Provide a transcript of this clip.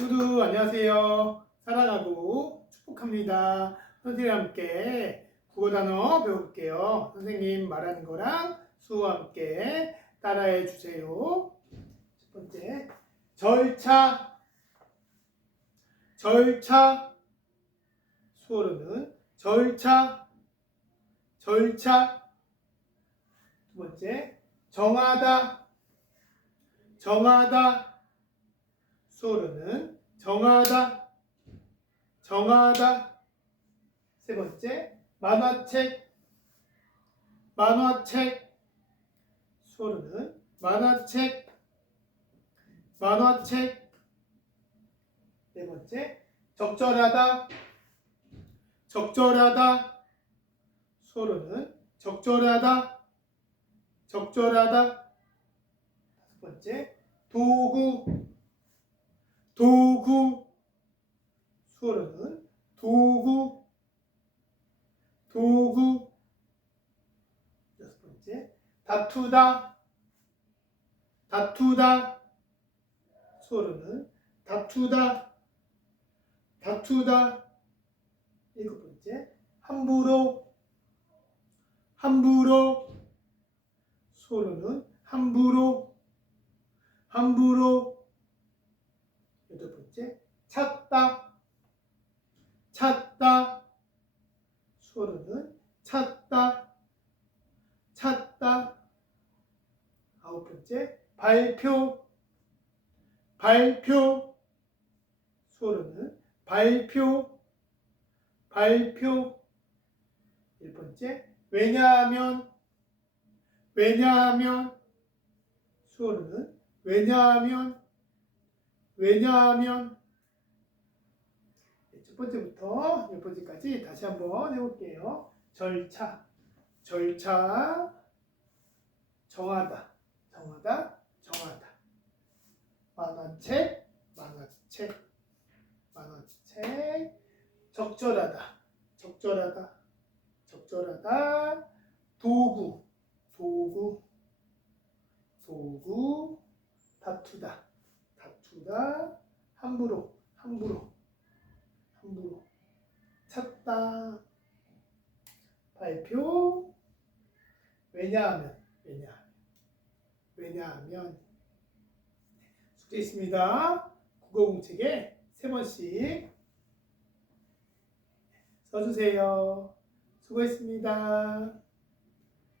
모두 안녕하세요. 사랑하고 축복합니다. 선생님과 함께 국어 단어 배워볼게요. 선생님 말하는 거랑 수호와 함께 따라해 주세요. 첫 번째, 절차, 절차. 수어로는 절차, 절차. 두 번째, 정하다, 정하다. 수어로는 정하다, 정하다. 세 번째, 만화책, 만화책. 수어로는 만화책, 만화책. 네 번째, 적절하다, 적절하다. 수어로는 적절하다, 적절하다. 다섯 번째, 도구, 도구. 수어로는 도구, 도구. 여섯 번째, 다투다, 다투다. 수어로는 다투다, 다투다. 일곱 번째, 함부로, 함부로. 수어로는 함부로, 함부로. 찾다, 찾다. 수어로는 찾다, 찾다. 아홉 번째, 발표, 발표. 수어로는 발표, 발표. 일 번째, 왜냐하면, 왜냐하면. 수어로는 왜냐하면, 왜냐하면. 네, 첫 번째부터 열 번째까지 다시 한번 해볼게요. 절차, 절차, 정하다, 정하다, 정하다. 만화책, 만화책, 만화책. 적절하다, 적절하다, 적절하다. 도구, 도구, 도구. 다투다, 다투다. 함부로, 함부로. 찾다. 발표. 왜냐하면, 왜냐하면. 왜냐하면. 숙제 있습니다. 국어 공책에 세 번씩 써주세요. 수고했습니다.